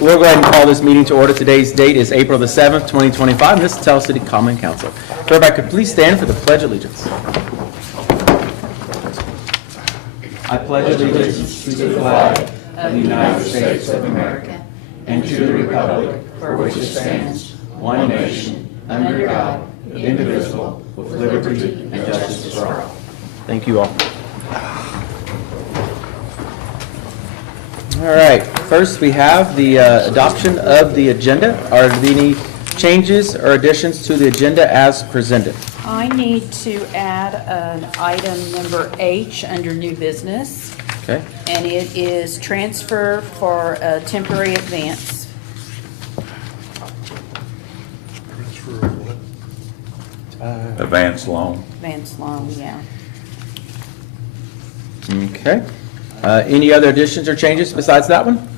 We'll go ahead and call this meeting to order. Today's date is April the 7th, 2025, and this is Tell City Common Council. If everybody could please stand for the Pledge of Allegiance. I pledge allegiance to the flag of the United States of America and to the republic for which it stands, one nation, under God, indivisible, with liberty and justice for all. Thank you all. All right, first we have the adoption of the agenda. Are there any changes or additions to the agenda as presented? I need to add an item number H under new business, Okay. and it is transfer for a temporary advance. Advance loan. Advance loan, yeah. Okay. Any other additions or changes besides that one?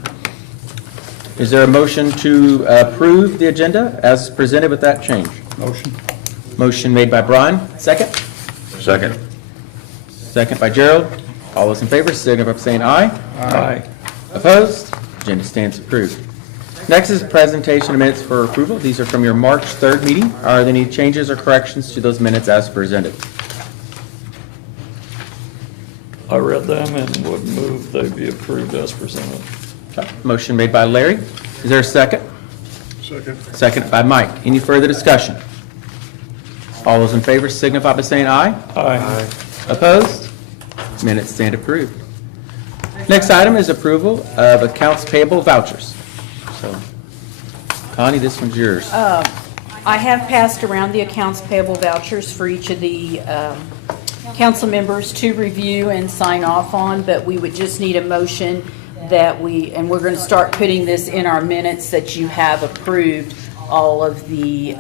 Is there a motion to approve the agenda as presented with that change? Motion. Motion made by Brian, second. Second. Second by Gerald. All those in favor, signify by saying aye. Aye. Opposed? Agenda stands approved. Next is presentation of minutes for approval. These are from your March 3rd meeting. Are there any changes or corrections to those minutes as presented? I read them and would move they be approved as presented. Motion made by Larry. Is there a second? Second. Second by Mike. Any further discussion? All those in favor signify by saying aye. Aye. Opposed? Minutes stand approved. Next item is approval of accounts payable vouchers. So, Connie, this one's yours. I have passed around the accounts payable vouchers for each of the council members to review and sign off on, but we would just need a motion that and we're going to start putting this in our minutes, that you have approved all of the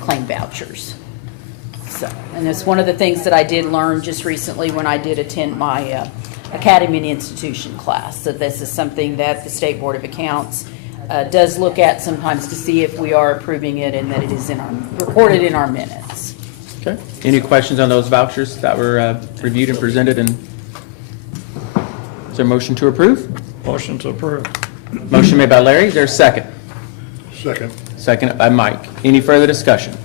claim vouchers. So, and it's one of the things that I did learn just recently when I did attend my Academy and Institution class. So this is something that the State Board of Accounts does look at sometimes to see if we are approving it and that it is recorded in our minutes. Okay. Any questions on those vouchers that were reviewed and presented? And is there a motion to approve? Motion to approve. Motion made by Larry. Is there a second? Second. Second by Mike. Any further discussion?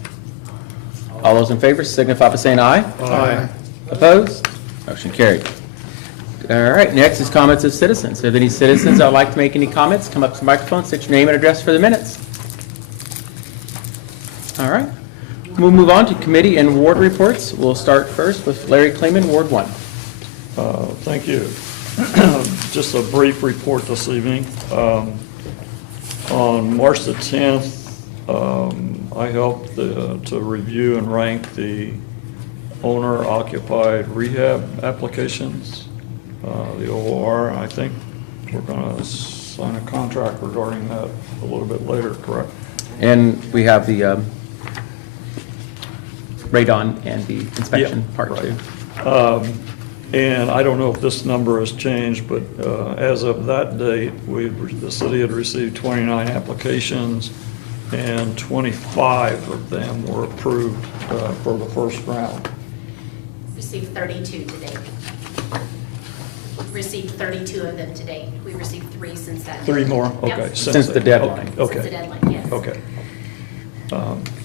All those in favor signify by saying aye. Aye. Opposed? Motion carried. All right, next is comments of citizens. If any citizens that would like to make any comments, come up to the microphone, state your name and address for the minutes. All right. We'll move on to committee and ward reports. We'll start first with Larry Kleeman, Ward 1. Thank you. Just a brief report this evening. On March the 10th, I helped to review and rank the owner-occupied rehab applications, the OOR. I think we're going to sign a contract regarding that a little bit later, correct? And we have the radon and the inspection Yeah, part right. too. And I don't know if this number has changed, but as of that date, the city had received 29 applications, and 25 of them were approved for the first round. Received 32 today. Received 32 of them today. We received 3 since that. 3 more? Yep. Okay. Since the deadline. Since the Okay. deadline, yes. Okay.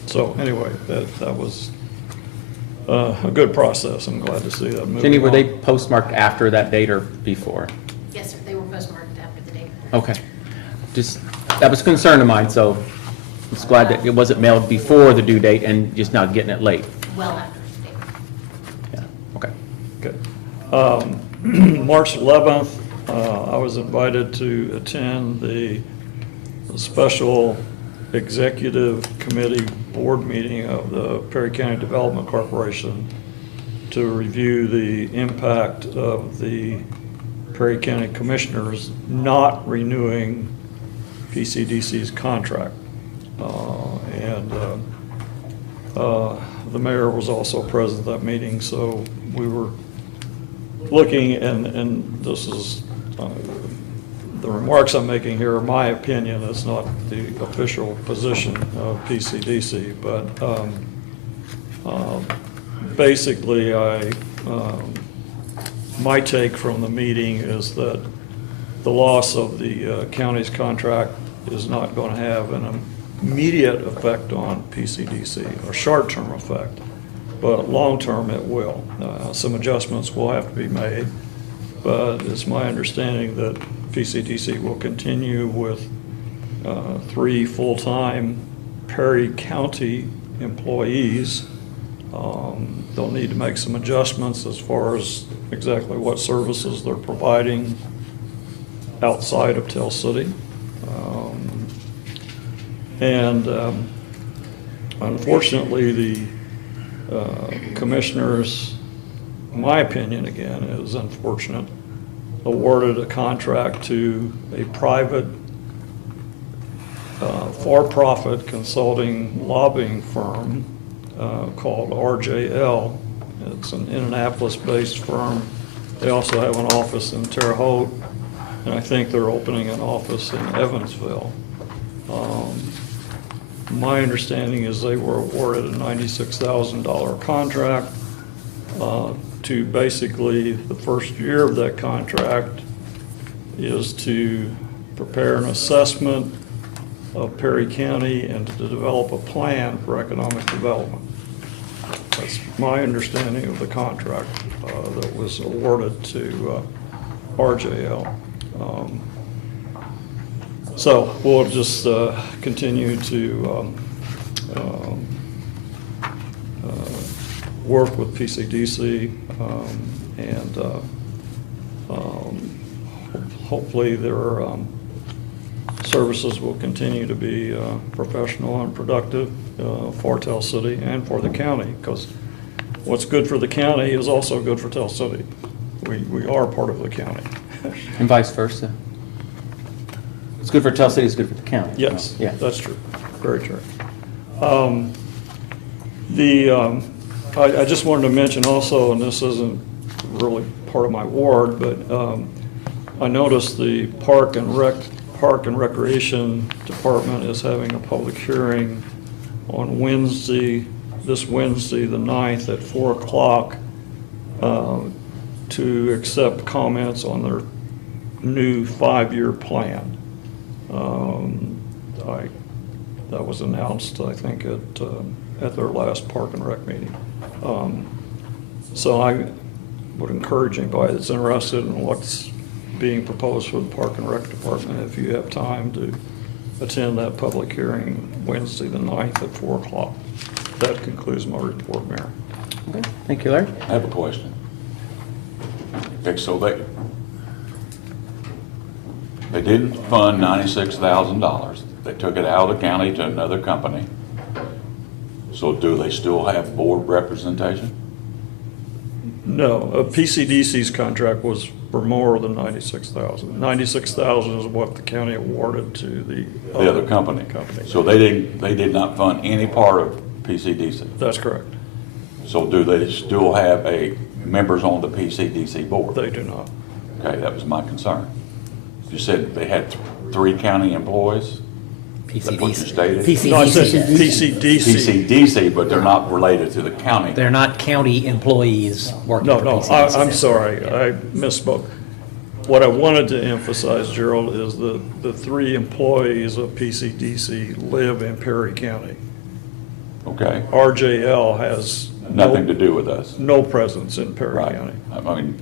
So anyway, that was a good process. I'm glad to see that moving Jenny, were they on. postmarked after that date or before? Yes, sir. They were postmarked after the date. Okay. Just, that was a concern of mine, so I'm just glad that it wasn't mailed before the due date and just not getting it late. Well after the date. Yeah, okay. Okay. March 11th, I was invited to attend the special executive committee board meeting of the Perry County Development Corporation to review the impact of the Perry County Commissioners not renewing PCDC's contract. The mayor was also present at that meeting, so we were looking, and this is, the remarks I'm making here are my opinion. It's not the official position of PCDC, but basically my take from the meeting is that the loss of the county's contract is not going to have an immediate effect on PCDC, or short-term effect, but long-term it will. Some adjustments will have to be made, but it's my understanding that PCDC will continue with 3 full-time Perry County employees. They'll need to make some adjustments as far as exactly what services they're providing outside of Tell City. Unfortunately, the commissioners, in my opinion, again, is unfortunate, awarded a contract to a private for-profit consulting lobbying firm called RJL. It's an Indianapolis-based firm. They also have an office in Terre Haute, and I think they're opening an office in Evansville. My understanding is they were awarded a $96,000 contract to basically, the first year of that contract is to prepare an assessment of Perry County and to develop a plan for economic development. That's my understanding of the contract that was awarded to RJL. So we'll just continue to work with PCDC and hopefully their services will continue to be professional and productive for Tell City and for the county, because what's good for the county is also good for Tell City. We are part of the county. And vice versa. It's good for Tell City, it's good for the county. Yes, Yeah. that's true, very true. I just wanted to mention also, and this isn't really part of my ward, but I noticed the Park and Recreation Department is having a public hearing on Wednesday, this Wednesday, the 9th at 4 o'clock, to accept comments on their new 5-year plan. That was announced, I think, at their last Park and Rec meeting. So I would encourage anybody that's interested in what's being proposed for the Park and Rec Department, if you have time, to attend that public hearing Wednesday the 9th at 4 o'clock. That concludes my report, Mayor. Okay, thank you, Larry. I have a question. Okay, so they didn't fund $96,000. They took it out of the county to another company. So do they still have board representation? No, PCDC's contract was for more than $96,000. $96,000 is what the county awarded to the The other company? So they did not fund any part of PCDC? That's correct. So do they still have members on the PCDC board? They do not. Okay, that was my concern. You said they had 3 county employees? Is that what you stated? No, I said PCDC. PCDC. PCDC, but they're not related to the county. They're not county employees working No, for no, PCDC. I'm sorry, I misspoke. What I wanted to emphasize, Gerald, is the 3 employees of PCDC live in Perry County. Okay, RJL has nothing to do with us. no presence in Perry Right. County. I mean,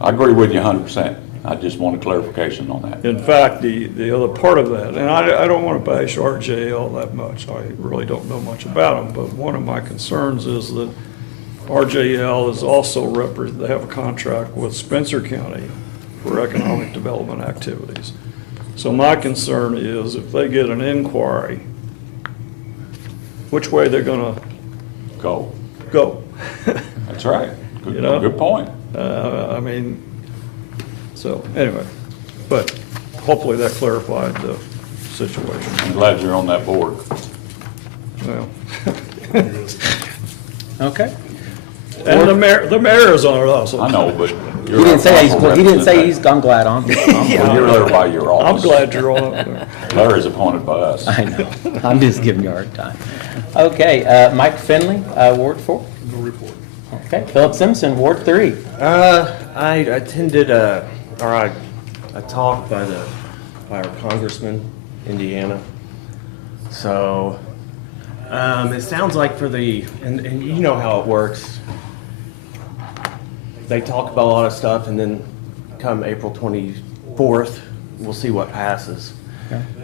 I agree with you 100%. I just want a clarification on that. In fact, the other part of that, and I don't want to bash RJL that much, I really don't know much about them, but one of my concerns is that RJL is also they have a contract with Spencer County for economic development activities. So my concern is if they get an inquiry, which way they're gonna Go. go. That's right. Good, You know? good point. I mean, so anyway, but hopefully that clarified the situation. I'm glad you're on that board. Well, Okay. and the mayor is on it also. I know, but He didn't say I'm glad on. Well, you're there by your I'm office. glad you're on it there. Larry's appointed by us. I know. I'm just giving you a hard time. Okay, Mike Finley, Ward 4. No report. Okay, Philip Simpson, Ward 3. I attended a talk by our congressman Indiana. So, it sounds like for the, and you know how it works. They talk about a lot of stuff, and then come April 24th, we'll see what passes.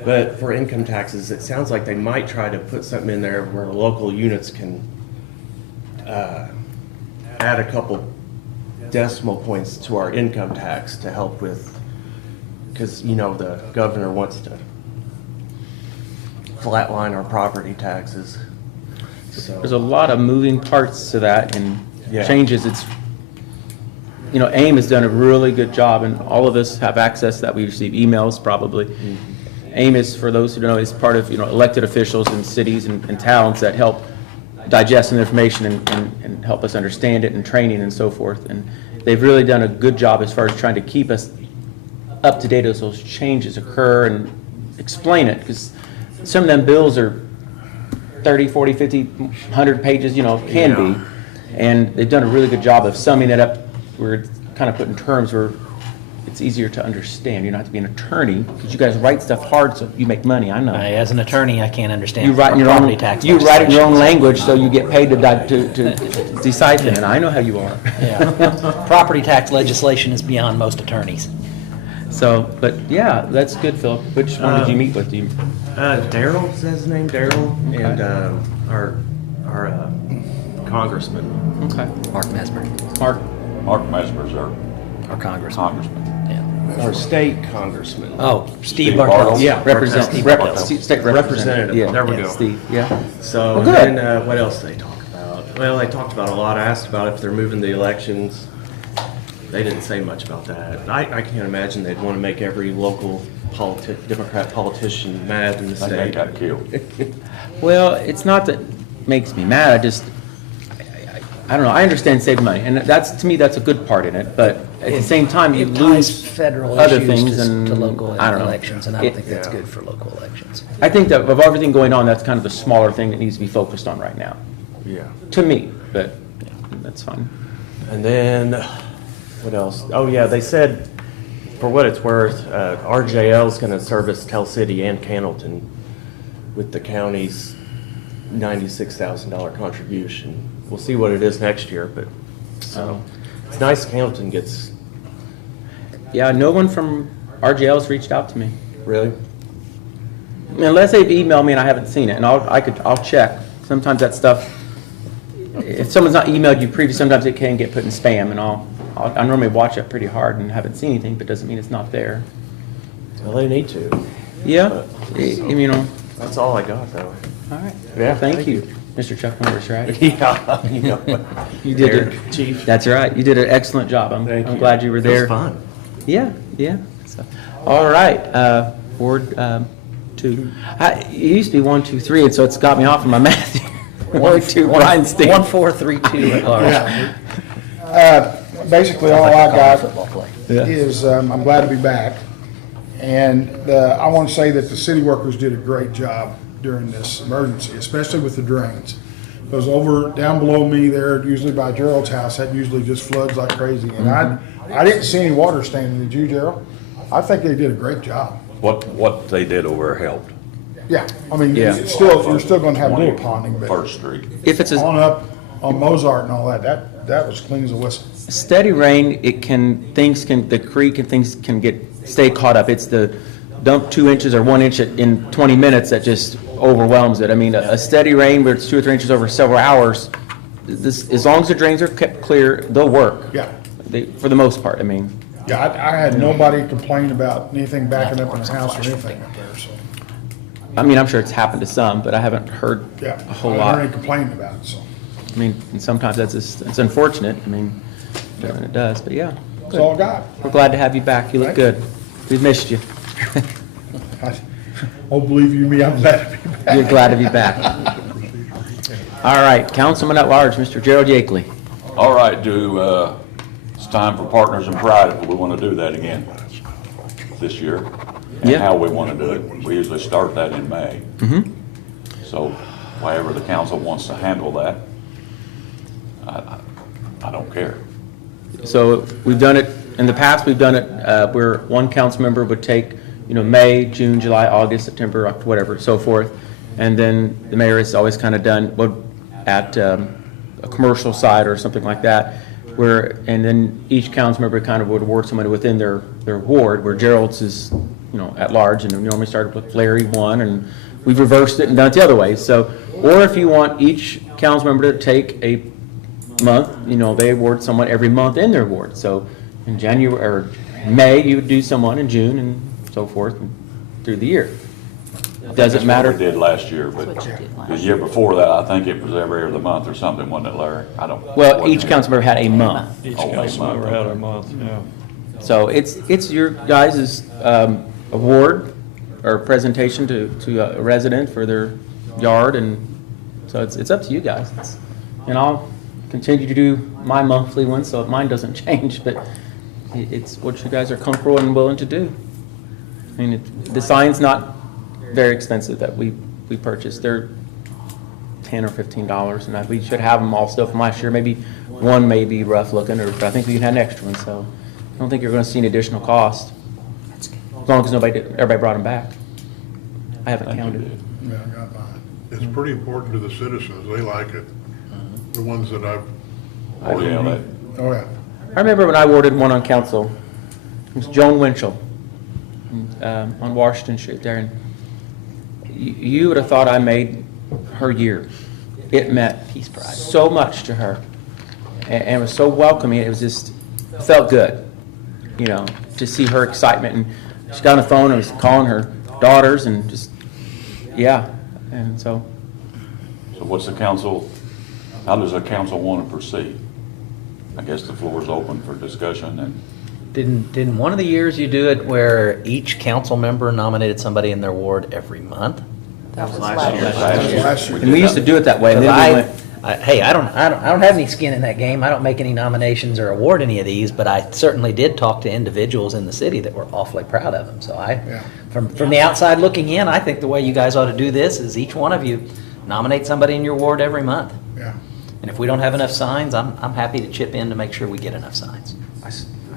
But for income taxes, it sounds like they might try to put something in there where local units can add a couple decimal points to our income tax to help with, because, you know, the governor wants to flatline our property taxes. There's a So, lot of moving parts to that and Yeah. changes. It's, you know, AIM has done a really good job, and all of us have access to that. We receive emails probably. AIM is, for those who don't know, is part of, you know, elected officials in cities and towns that help digest the information and help us understand it, and training and so forth. And they've really done a good job as far as trying to keep us up to date as those changes occur and explain it, because some of them bills are 30, 40, 50, 100 pages, you know, can Yeah. be. And they've done a really good job of summing it up. We're kind of put in terms where it's easier to understand. You don't have to be an attorney, because you guys write stuff hard so you make money, I know. As an attorney, I can't understand. You write in your property own, tax you write in your own legislation. language, so you get paid to decipher it, and I know how you are. Yeah. Property tax legislation is beyond most attorneys. So, but yeah, that's good, Philip. Which one did you meet with? Do you? Daryl, is that his name? Daryl, Okay. and our congressman. Okay. Mark Mesmer, Mark, Mark Mesmer's our our congressman. congressman. Yeah. Our state congressman. Oh, Steve Steve Bartels. Bartels? yeah, represent, Steve rep, Bartels. state representative. Representative. Yeah, There we yeah, go. Steve, yeah. So, Well, good. and what else did they talk about? Well, they talked about a lot. I asked about if they're moving the elections. They didn't say much about that. I can't imagine they'd want to make every local Democrat politician mad in the They state. got killed. Well, it's not that makes me mad. I just, I don't know. I understand saving money, and that's, to me, that's a good part in it. But at the same time, you It ties lose federal other issues things to and local I don't know. elections, and I don't It- think that's Yeah. good for local elections. I think that of everything going on, that's kind of the smaller thing that needs to be focused on right now, Yeah. to me. But that's fine. And then, what else? Oh, yeah, they said, for what it's worth, RJL is going to service Tell City and Cannleton with the county's $96,000 contribution. We'll see what it is next year, but, so, it's nice Cannleton gets, Yeah, no one from RGL's reached out to me. really? Unless they've emailed me and I haven't seen it, and I'll check. Sometimes that stuff, if someone's not emailed you previously, sometimes it can get put in spam, and I normally watch it pretty hard and haven't seen anything, but doesn't mean it's not there. Well, they need to. Yeah, you know, That's all I got, though. all right. Yeah, Thank thank you, Mr. Chuck Norris, right? Yeah, you know. You did Eric, it. Chief. That's right. You did an excellent job. I'm Thank you. glad you were It was there. fun. Yeah, yeah. So, all right, Ward 2. It used to be 1, 2, 3, and so it's got me off of my math. Ward 2, Brian Steen. 1, 4, 3, 2 at large. Basically, all I Like a got football play. is, I'm glad to be back. And I want to say that the city workers did a great job during this emergency, especially with the drains. Those down below me there, usually by Gerald's house, that usually just floods like crazy. And I didn't see any water standing, did you, Gerald? I think they did a great job. What they did over there helped. Yeah, I mean, Yeah. you're still gonna have a little ponding, but First Street. If it's a on up on Mozart and all that was clean as a whistle. steady rain, the creek and things can stay caught up. It's the dump 2 inches or 1 inch in 20 minutes that just overwhelms it. I mean, a steady rain where it's 2 or 3 inches over several hours, as long as the drains are kept clear, they'll work. Yeah. For the most part, I mean. Yeah, I had nobody complain about anything backing up in the house or anything up there, so, I mean, I'm sure it's happened to some, but I haven't heard yeah. a whole I didn't hear lot. any complaining about it, so. I mean, and sometimes it's unfortunate, I mean, when it does, but yeah. That's all I got. We're glad to have you back. You look good. We've missed you. Oh, believe you me, I'm glad to be back. You're glad to be back. All right, Councilman at Large, Mr. Gerald Yakely. All right, it's time for Partners in Pride if we want to do that again this year. And Yeah. how we want to do it. We usually start that in May. So however the council wants to handle that, I don't care. So we've done it, in the past, we've done it where one council member would take May, June, July, August, September, whatever, so forth. And then the mayor has always kind of done, at a commercial side or something like that, and then each council member kind of would award somebody within their ward, where Gerald's is, at large, and we normally started with Larry one, and we've reversed it and done it the other way. So, or if you want each council member to take a month, they award someone every month in their ward. So in January, or May, you would do someone in June and so forth and through the year. Doesn't matter. We did last year, but That's what you did last the year before that, I think it was every other month or something, wasn't it, Larry? I don't. Well, each council member had a month. Each Oh, council a month, member had a okay. month, yeah. So it's your guys' award or presentation to a resident for their yard, and so it's up to you guys. And I'll continue to do my monthly one, so mine doesn't change, but it's what you guys are comfortable and willing to do. I mean, the sign's not very expensive that we purchased. They're $10 or $15, and we should have them all still from last year. Maybe one may be rough looking, or I think we can have an extra one, so I don't think you're going to see an additional cost. As long as everybody brought them back. I haven't counted. Yeah, I got mine. It's pretty important to the citizens. They like it. The ones that I've. Oh, yeah, that, Oh, yeah. I remember when I awarded one on council. It was Joan Winchell on Washington Street there, and you would have thought I made her year. It meant so much to her, and it was so welcoming. It was just felt good, to see her excitement. And she got on the phone and was calling her daughters, and just and so. so what's the council, how does the council want to proceed? I guess the floor is open for discussion, and Didn't one of the years you do it where each council member nominated somebody in their ward every month? That was last year. Last year. And we used to do it that way. And then we went, Hey, I don't have any skin in that game. I don't make any nominations or award any of these, but I certainly did talk to individuals in the city that were awfully proud of them. So Yeah. from the outside looking in, I think the way you guys ought to do this is each one of you nominate somebody in your ward every month. Yeah. And if we don't have enough signs, I'm happy to chip in to make sure we get enough signs.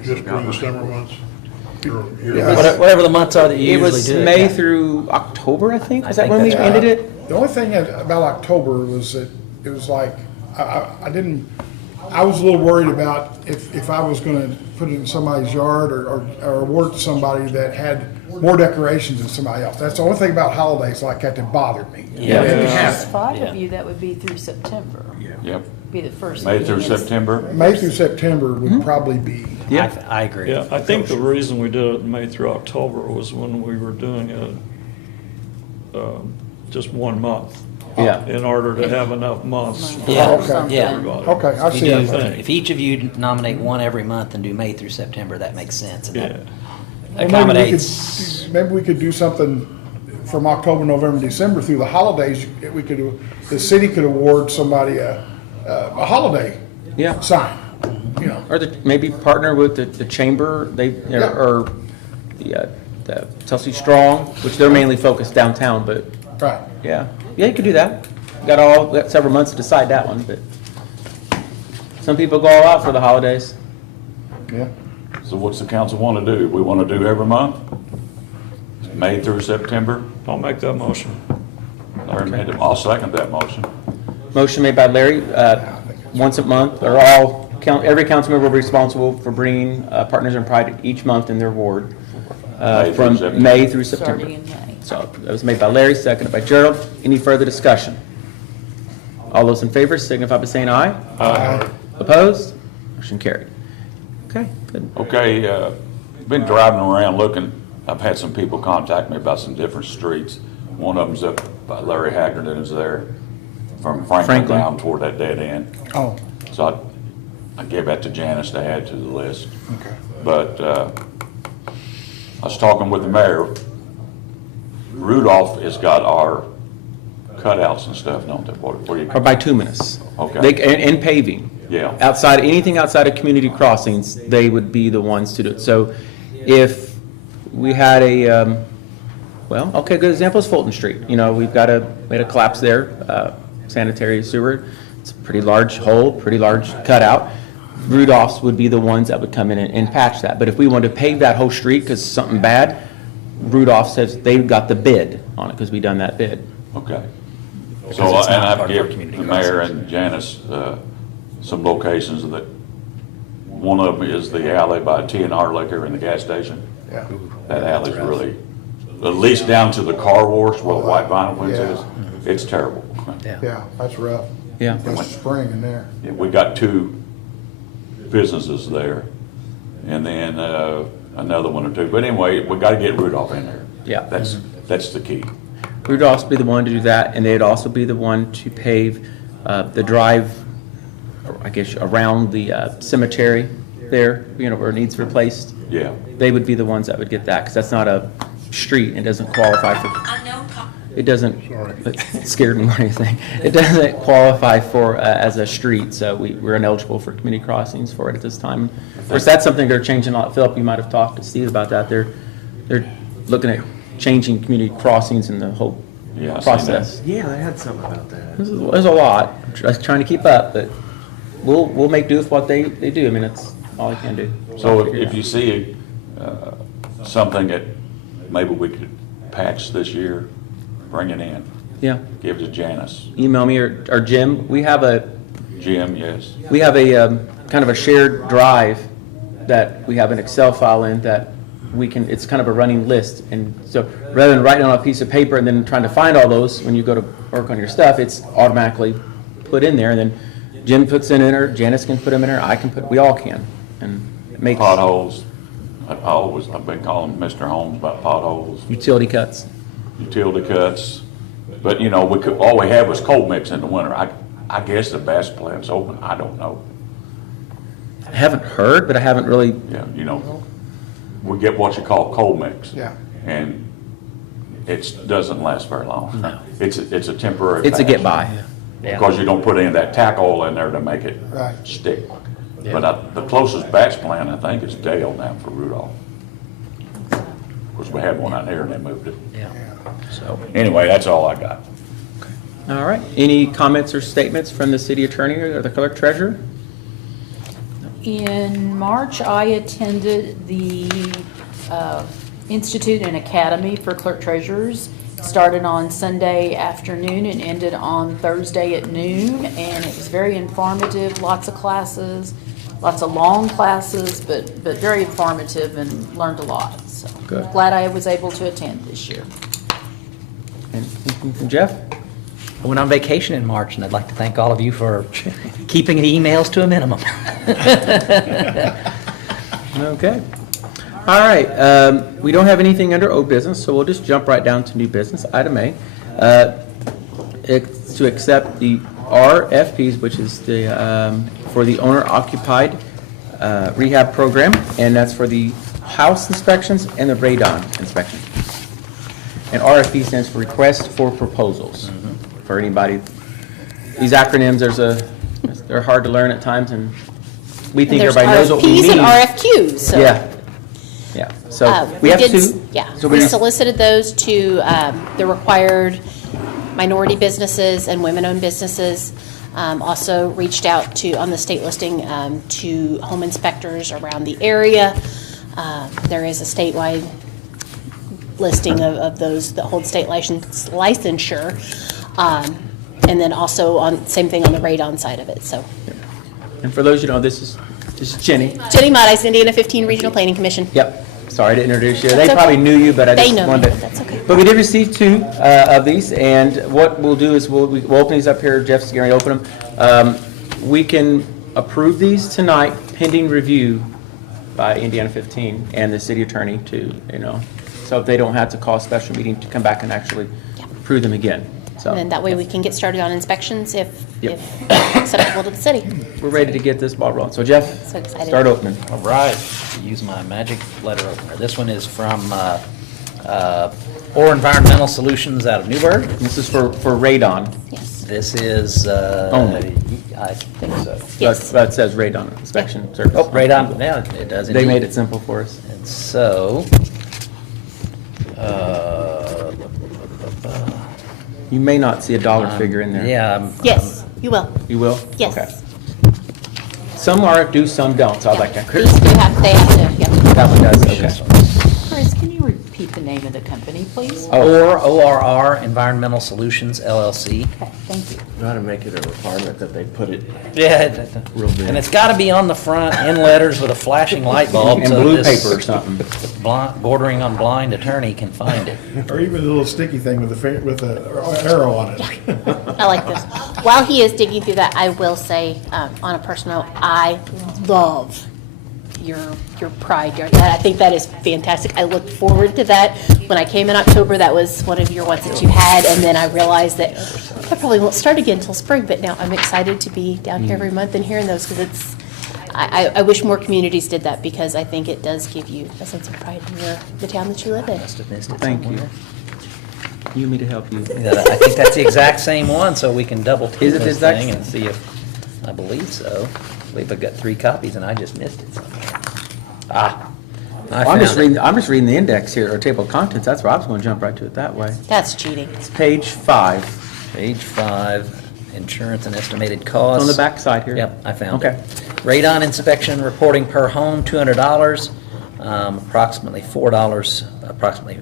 Just during the summer months? Or- Yeah. Whatever the months are that you it usually was do it. May yeah. through October, I think. I Was that think when we that's ended it? The only thing about October was that it was like, I was a little worried about if I was gonna put it in somebody's yard or award to somebody that had more decorations than somebody else. That's the only thing about holidays like that that bothered me. Yeah. It didn't There's happen. 5 Yeah. of you, that would be through September. yep, Be the first. May through meeting in- September. May through September would probably be, I agree. Yeah, I think the reason we did it May through October was when we were doing it just 1 month, Yeah. in order to have enough months for Yeah, Okay. yeah. everybody. okay, I You see do- that. If each of you nominate one every month and do May through September, that makes sense. And Yeah. that Well, accommodates. maybe we could do something from October, November, December through the holidays. The city could award somebody a holiday Yeah. sign, Or maybe partner with the chamber, Yeah. or the Telsey Strong, which they're mainly focused downtown, but Right. yeah, you could do that. We got several months to decide that one, but some people go all out for the holidays. Yeah. So what's the council want to do? We want to do every month? May through September? I'll make that motion. Larry made it. I'll second that motion. Motion made by Larry, once a month, or every council member will be responsible for bringing Partners in Pride each month in their ward, May through from September. May through September. Starting in May. So that was made by Larry, seconded by Gerald. Any further discussion? All those in favor signify by saying aye. Aye. Opposed? Motion carried. Okay, good. Okay, been driving around looking. I've had some people contact me about some different streets. One of them's up by Larry Haggerty is there, from Franklin Franklin. down toward that dead end. Oh, So I gave that to Janice to add to the list. okay. But I was talking with the mayor. Rudolph has got our cutouts and stuff, don't they? What do you? Or bituminous. Okay. And paving. Yeah. Anything outside of community crossings, they would be the ones to do it. So if we had good example is Fulton Street. We had a collapse there, sanitary sewer. It's a pretty large hole, pretty large cutout. Rudolph's would be the ones that would come in and patch that. But if we wanted to pave that whole street because something bad, Rudolph says they've got the bid on it, because we done that bid. Okay. Because So, it's and not I've part of our given community the mayor crossings. and Janice, some locations that, one of them is the alley by T&R Liquor and the gas station. Yeah. That alley's really, at least down to the car wash where the white vinyl fence is, it's terrible. Yeah, that's rough. Yeah. That's spring in there. Yeah, we got 2 businesses there, and then another one or 2. But anyway, we gotta get Rudolph in there. Yeah. That's the key. We'd also be the one to do that, and they'd also be the one to pave the drive, I guess, around the cemetery there, where it needs replaced. Yeah. They would be the ones that would get that, because that's not a street and doesn't qualify for, it doesn't, it scared me more than anything. It doesn't qualify for, as a street, so we're ineligible for community crossings for it at this time. Of course, that's something they're changing a lot. Philip, you might have talked to Steve about that. They're looking at changing community crossings and the whole Yeah, I seen process. Yeah, I had something about that. There's a lot, just trying to keep up, but we'll make do with what they do. I mean, that's all I can do. So if you see something that maybe we could patch this year, bring it in. Yeah, Give it to Janice. email me or Jim. We have a Yes. kind of a shared drive that we have an Excel file in that we can, it's kind of a running list. And so rather than writing on a piece of paper and then trying to find all those when you go to work on your stuff, it's automatically put in there. And then Jim puts it in there, Janice can put them in there, I can put, we all can. And it makes Potholes. I've been calling Mr. Holmes about potholes, utility cuts. utility cuts. But, all we had was cold mix in the winter. I guess the Bass plant's open. I don't know. I haven't heard, but I haven't really, Yeah, we get what you call cold mix. Yeah. And it doesn't last very long. No. It's a temporary. it's a patch. get by. Yeah. Because you don't put any of that tack oil in there to make it Right. stick. But the closest batch plant, I think, is Dale now for Rudolph. Of course, we had one out here and they moved it. Yeah. So, anyway, that's all I got. All right. Any comments or statements from the city attorney or the clerk treasurer? In March, I attended the Institute and Academy for Clerk Treasurers. Started on Sunday afternoon and ended on Thursday at noon, and it was very informative, lots of classes, lots of long classes, but very informative and learned a lot. So glad I was able to attend this year. And Jeff? I went on vacation in March, and I'd like to thank all of you for keeping the emails to a minimum. Okay. All right, we don't have anything under old business, so we'll just jump right down to new business. Item A, it's to accept the RFPs, which is the, for the owner-occupied rehab program, and that's for the house inspections and the radon inspection. And RFP stands for Request for Proposals. For anybody, these acronyms, they're hard to learn at times, and we think everybody knows what we mean. And there's RFPs and RFQs, so. Yeah, so we have did- two. Yeah, So we we solicited those to the required minority businesses and women-owned businesses. Also reached out to, on the state listing, to home inspectors around the area. There is a statewide listing of those that hold state licensure. And then also same thing on the radon side of it, so. And for those you know, this is Jenny. Jenny Mattis, Indiana 15 Regional Planning Commission. Yep, sorry to introduce you. They That's okay. probably knew you, but I They just know me, wanted but to. that's okay. But we did receive two of these, and what we'll do is we'll open these up here. Jeff's going to open them. We can approve these tonight pending review by Indiana 15 and the city attorney too, so if they don't have to call a special meeting to come back and actually approve them again. So And then that way we can get started on inspections if Yep. acceptable to the city. we're ready to get this ball rolling. So Jeff, So excited. start opening. All right, use my magic letter opener. This one is from Or Environmental Solutions out of Newburgh. This is for radon. Yes. This is, Only. I think so. Yes. That says radon inspection service. Oh, radon, yeah, it does indeed. They made it simple for us. And so, You may not see a dollar figure in there. yeah. Yes, you will. You will? Yes. Okay. Some are do, some don't, so I was like, These do have, they have to, yeah. that one does, okay. Chris, can you repeat repeat the name of the company, please? Or ORR Environmental Solutions LLC. Okay, thank you. Got to make it a requirement that they put it Yeah, real big. and it's got to be on the front in letters with a flashing light bulb. And so blue this paper or something. Bordering on blind attorney can find it. Or even a little sticky thing with a arrow on it. I like this. While he is digging through that, I will say, on a personal note, I love your pride. I think that is fantastic. I look forward to that. When I came in October, that was one of your ones that you had, and then I realized that I probably won't start again until spring, but now I'm excited to be down here every month and hearing those, because I wish more communities did that, because I think it does give you a sense of pride in the town that you live in. Must have missed it Thank you. somewhere. You want me to help you? Yeah, I think that's the exact same one, so we can double team Is it the this exact thing same? and see if, I believe so. I believe I've got 3 copies and I just missed it somewhere. I I'm just found it. reading, I'm just reading the index here, or table of contents. That's where I was going to jump right to it that way. That's cheating. It's page 5. Page 5, insurance and estimated It's costs. on the back side here. Yep, I found Okay. it. Radon inspection reporting per home, $200, approximately $4, approximately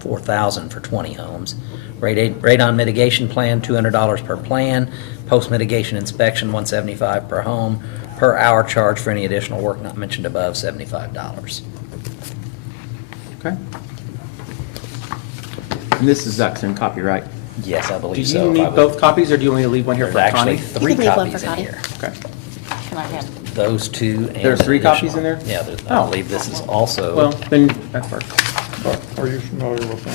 $4,000 for 20 homes. Radon mitigation plan, $200 per plan. Post mitigation inspection, $175 per home. Per hour charge for any additional work not mentioned above, $75. Okay. And this is Zuxton copyright. Yes, I Do believe so. you I need would- both copies, or do you want me to leave one here There's for actually Connie? 3 You can leave one copies for in Connie. here. Okay. Can I have? Those 2 and. There's 3 an additional. copies in there? Yeah, I Oh. believe this is also. Well, then that works. Are you familiar with them?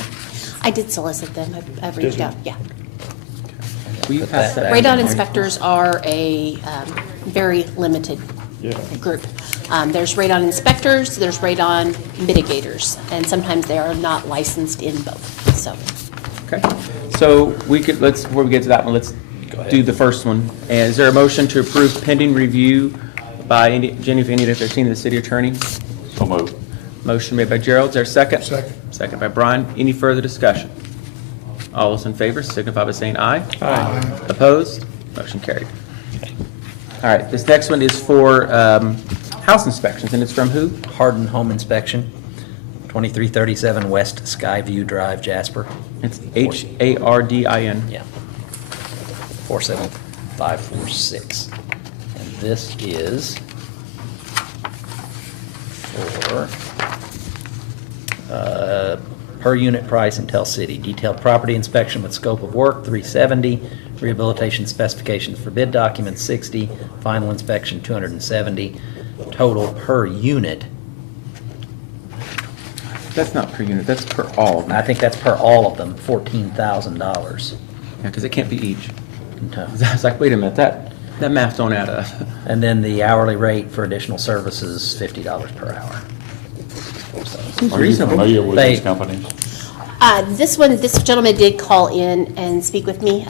I did solicit them. I've reached Did you? out, yeah. Will you Put pass that that? back. Radon inspectors are a very limited Yeah. group. There's radon inspectors, there's radon mitigators, and sometimes they are not licensed in both, so. Okay. So we could, before we get to that one, let's do the first one. And is there a motion to approve pending review by Jennifer Anita 15, the city attorney? So moved. Motion made by Gerald. Is there a second? Second. Second by Brian. Any further discussion? All those in favor signify by saying aye. Aye. Opposed? Motion carried. All right, this next one is for house inspections, and it's from who? Hardin Home Inspection, 2337 West Skyview Drive, Jasper. It's Hardin. Yeah. 47546. And this is for per unit price in Tell City. Detailed property inspection with scope of work, $370. Rehabilitation specifications for bid documents, $60. Final inspection, $270. Total per unit, That's not per unit, that's per all of them. I think that's per all of them, $14,000. Yeah, because it can't be each. in total. I was like, wait a minute, that math don't add up. And then the hourly rate for additional services, $50 per hour. Seems Are you reasonable. familiar with They- these companies? This gentleman did call in and speak with me.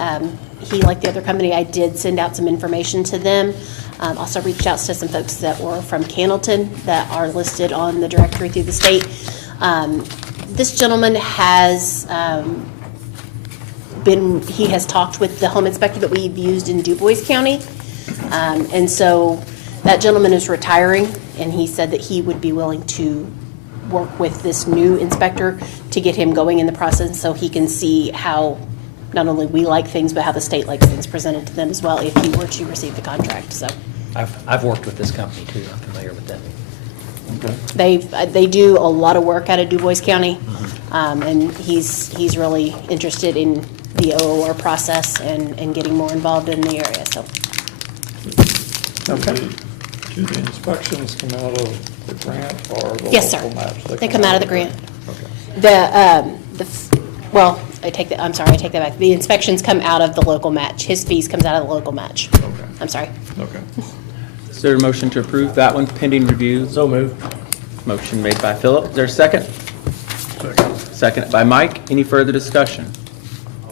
He, like the other company, I did send out some information to them. Also reached out to some folks that were from Cannleton that are listed on the directory through the state. This gentleman has he has talked with the home inspector that we've used in Du Bois County. And so that gentleman is retiring, and he said that he would be willing to work with this new inspector to get him going in the process so he can see how not only we like things, but how the state likes things presented to them as well if he were to receive the contract, so. I've worked with this company too, I'm familiar with them. They do a lot of work out of Du Bois County, and he's really interested in the OOR process and getting more involved in the area, so. Okay. Do the inspections come out of the grant or the Yes, sir. local match? They come out of the grant. Okay. Well, I take that back. The inspections come out of the local match. His fees comes out of the local match. Okay. I'm sorry. Okay. Is there a motion to approve that one pending review? So moved. Motion made by Philip. Is there a second? Second by Mike. Any further discussion?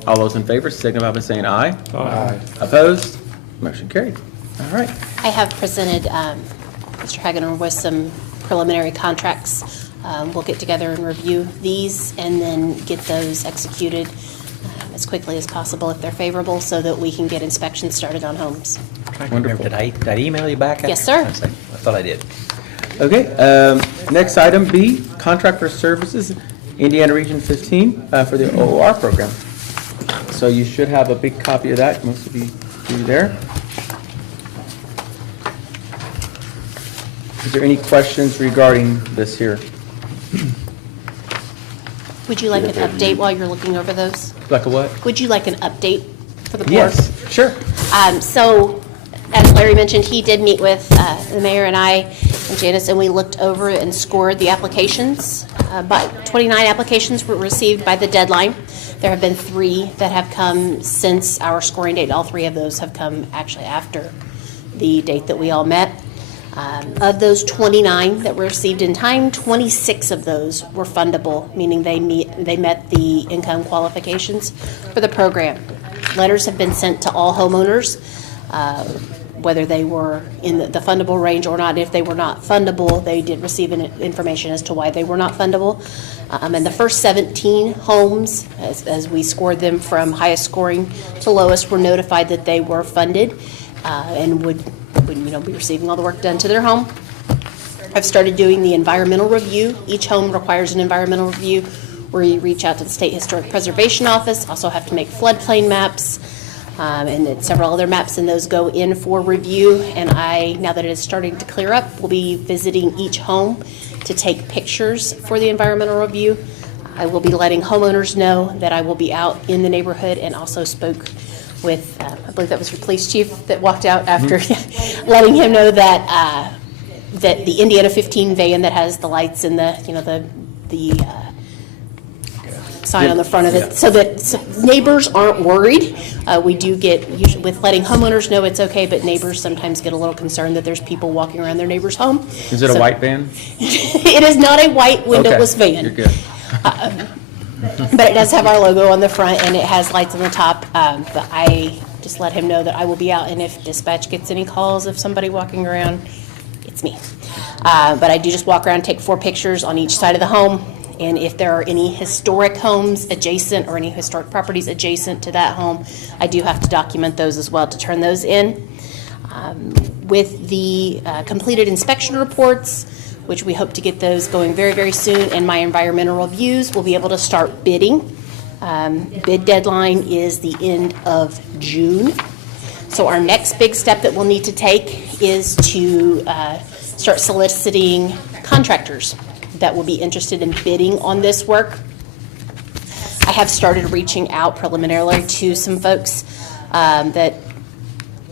All those in favor signify by saying aye. Aye. Opposed? Motion carried. All right. I have presented Mr. Hagener with some preliminary contracts. We'll get together and review these and then get those executed as quickly as possible if they're favorable so that we can get inspections started on homes. Wonderful. Did I email you back? Yes, sir. I thought I did. Okay, next item B, contract for services, Indiana Region 15, for the OOR program. So you should have a big copy of that, most of you do there. Is there any questions regarding this here? Would you like an update while you're looking over those? Like a what? Would you like an update for the board? Yes, sure. So, as Larry mentioned, he did meet with the mayor and I and Janice, and we looked over and scored the applications. But 29 applications were received by the deadline. There have been 3 that have come since our scoring date. All 3 of those have come actually after the date that we all met. Of those 29 that were received in time, 26 of those were fundable, meaning they met the income qualifications for the program. Letters have been sent to all homeowners, whether they were in the fundable range or not. If they were not fundable, they did receive information as to why they were not fundable. And the first 17 homes, as we scored them from highest scoring to lowest, were notified that they were funded and would be receiving all the work done to their home. I've started doing the environmental review. Each home requires an environmental review where you reach out to the State Historic Preservation Office, also have to make floodplain maps, and several other maps, and those go in for review. And now that it is starting to clear up, will be visiting each home to take pictures for the environmental review. I will be letting homeowners know that I will be out in the neighborhood, and also spoke with, I believe that was your police chief that walked out after, letting him know that that the Indiana 15 van that has the lights and the sign on the front of it, so that neighbors aren't worried. We do get, usually with letting homeowners know it's okay, but neighbors sometimes get a little concerned that there's people walking around their neighbor's home. Is it a white van? It is not a white windowless van. You're good. But it does have our logo on the front, and it has lights on the top. But I just let him know that I will be out, and if dispatch gets any calls of somebody walking around, it's me. But I do just walk around, take 4 pictures on each side of the home, and if there are any historic homes adjacent or any historic properties adjacent to that home, I do have to document those as well to turn those in. With the completed inspection reports, which we hope to get those going very, very soon, and my environmental reviews, we'll be able to start bidding. Bid deadline is the end of June. So our next big step that we'll need to take is to start soliciting contractors that will be interested in bidding on this work. I have started reaching out preliminarily to some folks that,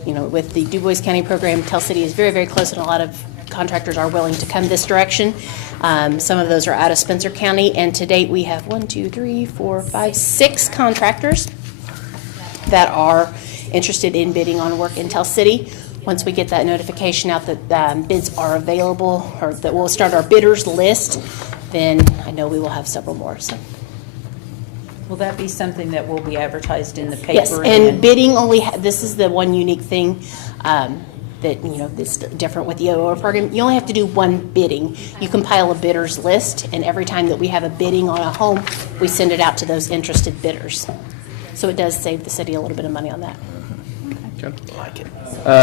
with the Du Bois County program, Tell City is very, very close, and a lot of contractors are willing to come this direction. Some of those are out of Spencer County, and to date we have 6 contractors that are interested in bidding on work in Tell City. Once we get that notification out that bids are available, or that we'll start our bidders list, then I know we will have several more. So. Will that be something that will be advertised in the paper? Yes, and bidding only, this is the one unique thing that, that's different with the OOR program. You only have to do one bidding. You compile a bidders list, and every time that we have a bidding on a home, we send it out to those interested bidders. So it does save the city a little bit of money on that. Like it.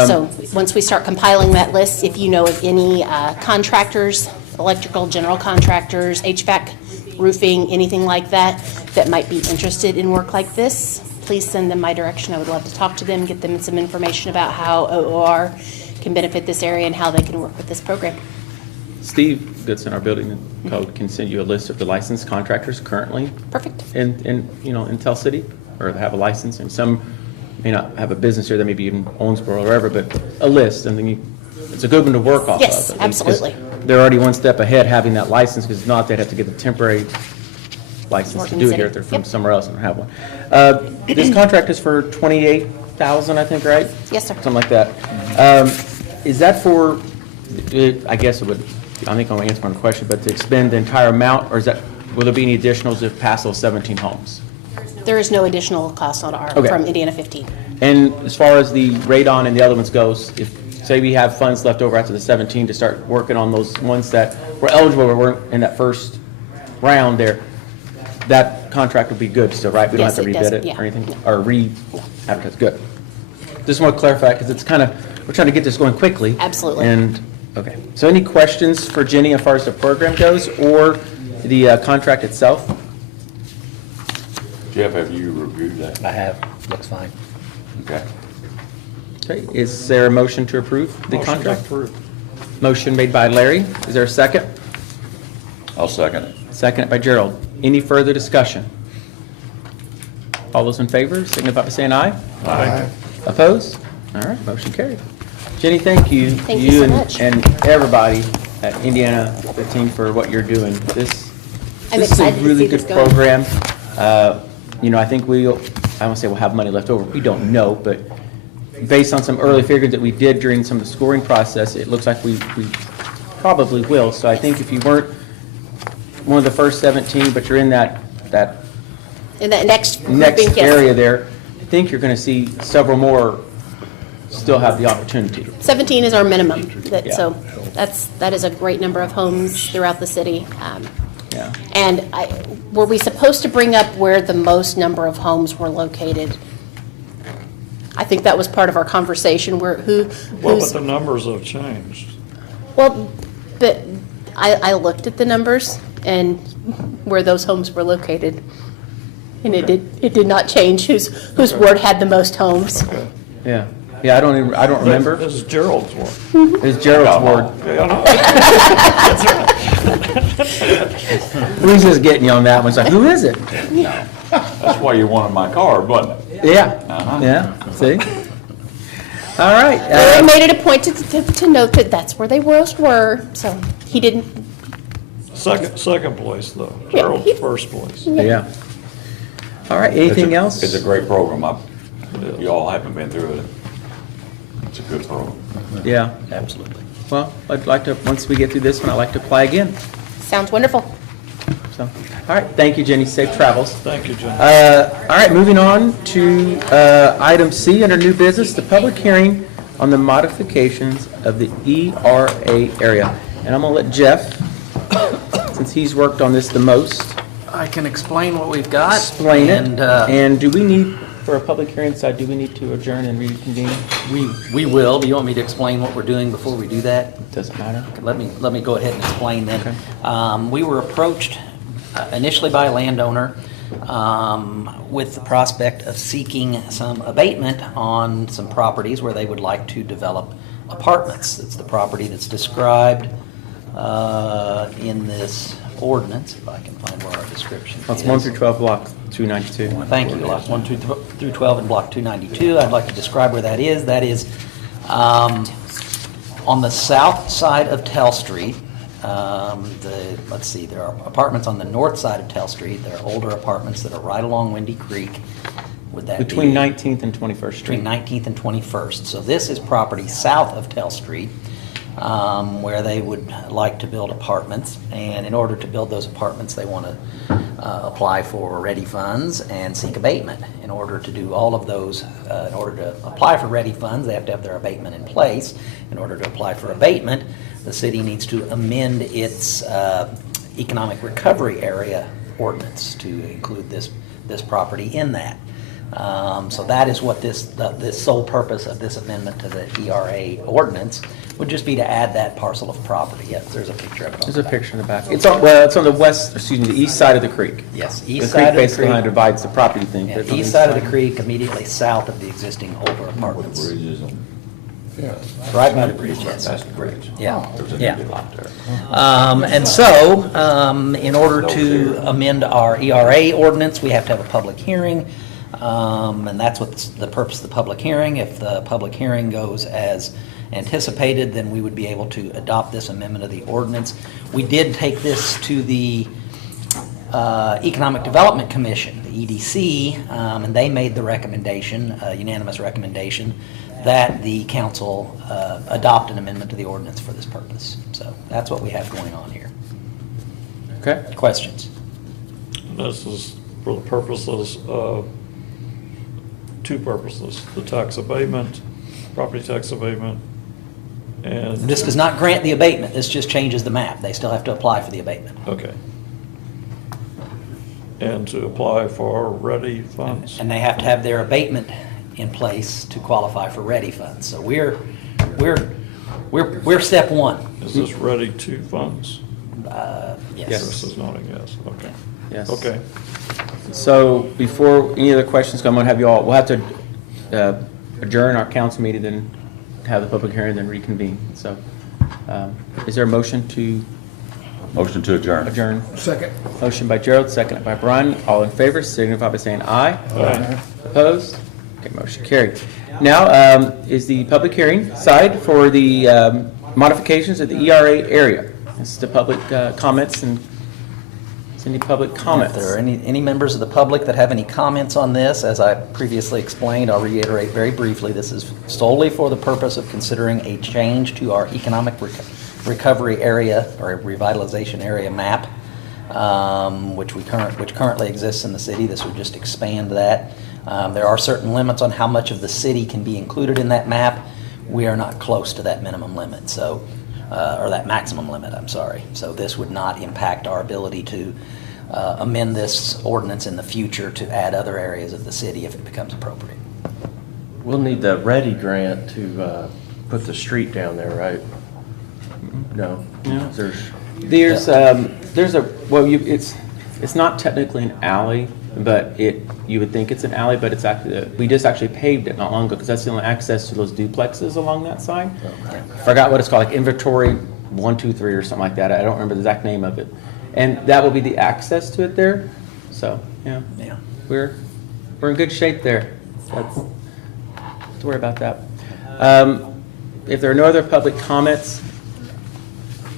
So once we start compiling that list, if you know of any contractors, electrical, general contractors, HVAC, roofing, anything like that, that might be interested in work like this, please send them my direction. I would love to talk to them, get them some information about how OOR can benefit this area and how they can work with this program. Steve Goodson, our building code, can send you a list of the licensed contractors currently Perfect. in Tell City, or have a license, and some may not have a business here that maybe even Owensboro or wherever, but a list, and then it's a good one to work off of. Yes, at least, 'cause absolutely. they're already one step ahead having that license, because if not, they'd have to get the temporary license Work to in do the it here if city. they're from Yep. somewhere else and don't have one. This contract is for $28,000, I think, right? Yes, sir. Something like that. Is that for, I guess it would, I think I'll answer one question, but to expend the entire amount, or will there be any additionals if past those 17 homes? There is no additional cost on our, Okay. from Indiana 15. And as far as the radon and the other ones goes, if, say we have funds left over after the 17 to start working on those ones that were eligible, or weren't in that first round there, that contract would be good still, right? We don't Yes, have to it does, rebid it yeah. or anything, or re-advertise, good. Just want to clarify, because it's kind of, we're trying to get this going quickly. Absolutely. And Okay, so any questions for Jenny as far as the program goes or the contract itself? Jeff, have you reviewed that? I have, looks fine. Okay. Okay, is there a motion to approve the Motion to contract? approve. Motion made by Larry. Is there a second? I'll second it. Seconded by Gerald. Any further discussion? All those in favor, signify by saying aye. Aye. Opposed? All right, motion carried. Jenny, thank you. Thank you so and- much. And everybody at Indiana, the team, for what you're doing. I'm This is a excited to really see this good go. program. I think I won't say we'll have money left over. We don't know, but based on some early figures that we did during some of the scoring process, it looks like we probably will. So I think if you weren't one of the first 17, but you're in that In that next grouping, next yes. area there, I think you're going to see several more still have the opportunity. 17 is our minimum, Yeah. so that is a great number of homes throughout the city. Yeah. And were we supposed to bring up where the most number of homes were located? I think that was part of our conversation, Well, but the numbers have changed. Well, but I looked at the numbers and where those homes were located, and it did not change whose ward had the most homes. Yeah. Yeah, I don't remember. This is Gerald's one. It's Gerald's ward. Yeah, I know. Lisa's getting you on that one. It's like, who is it? That's why you wanted my card, wasn't it? Yeah. Uh-huh. Yeah. See? All right. Larry made it a point to note that that's where they most were, so he didn't. Second place, though. Yeah, Gerald's he- first place. Yeah. All right. Anything else? It's a great program. You all haven't been through it. It's a good program. Yeah. Absolutely. Well, I'd like to, once we get through this one, I'd like to apply again. Sounds wonderful. So, all right. Thank you, Jenny. Safe travels. Thank you, Jim. All right, moving on to item C under new business, the public hearing on the modifications of the ERA area. And I'm going to let Jeff, since he's worked on this the most, I can explain what we've got. explain it. And And do we need, for a public hearing side, do we need to adjourn and reconvene? we will. Do you want me to explain what we're doing before we do that? Doesn't matter. Let me go ahead and explain then. Okay. We were approached initially by a landowner with the prospect of seeking some abatement on some properties where they would like to develop apartments. It's the property that's described in this ordinance, if I can find where our description That's is. 1 through 12, block 292. Thank you, Lots 1 through 12 in Block 292. I'd like to describe where that is. That is on the south side of Tell Street. Let's see, there are apartments on the north side of Tell Street. There are older apartments that are right along Windy Creek. Would that Between be? 19th and 21st Street. Between 19th and 21st. So this is property south of Tell Street, where they would like to build apartments. And in order to build those apartments, they want to apply for ready funds and seek abatement. In order to do all of those, in order to apply for ready funds, they have to have their abatement in place. In order to apply for abatement, the city needs to amend its economic recovery area ordinance to include this property in that. So that is what the sole purpose of this amendment to the ERA ordinance would just be to add that parcel of property. Yes, there's a picture of it. There's a picture in the back. It's on the east side of the creek. Yes, The east creek side of the basically creek. kind of divides the property thing. Yeah, but it's on the east side of the creek, immediately south of the existing older apartments. Bridges on. Right by the bridge, yes. That's the bridge. Yeah, There's a yeah. big lot there. And so, in order to amend our ERA ordinance, we have to have a public hearing. And that's what's the purpose of the public hearing. If the public hearing goes as anticipated, then we would be able to adopt this amendment of the ordinance. We did take this to the Economic Development Commission, the EDC, and they made the recommendation, unanimous recommendation, that the council adopt an amendment to the ordinance for this purpose. So that's what we have going on here. Okay. Questions? This is for the purposes of, two purposes, the tax abatement, property tax abatement, and. This does not grant the abatement, this just changes the map. They still have to apply for the abatement. Okay. And to apply for ready funds. And they have to have their abatement in place to qualify for ready funds. So we're We're step one. Is this ready to funds? Yes. Chris is nodding yes, okay. Yes. Okay. So before any other questions come, I'm gonna have you all, we'll have to adjourn our council meeting, then have the public hearing, then reconvene. So, is there a motion to Motion to adjourn. adjourn? Second. Motion by Gerald, seconded by Brian. All in favor, signify by saying aye. Aye. Opposed? Okay, motion carried. Now, is the public hearing side for the modifications of the ERA area. This is the public comments, and is any public comments? If there are any members of the public that have any comments on this, as I previously explained, I'll reiterate very briefly, this is solely for the purpose of considering a change to our economic recovery area or a revitalization area map, which currently exists in the city. This would just expand that. There are certain limits on how much of the city can be included in that map. We are not close to that minimum limit, so or that maximum limit, I'm sorry. So this would not impact our ability to amend this ordinance in the future to add other areas of the city if it becomes appropriate. We'll need the READY grant to put the street down there, right? No? No. There's, There's a, well, it's not technically an alley, but you would think it's an alley, but it's actually, we just actually paved it not long ago, because that's the only access to those duplexes along that side. Forgot what it's called, like inventory 1, 2, 3 or something like that. I don't remember the exact name of it. And that will be the access to it there. So, yeah. Yeah. We're in good shape there. Don't worry about that. If there are no other public comments,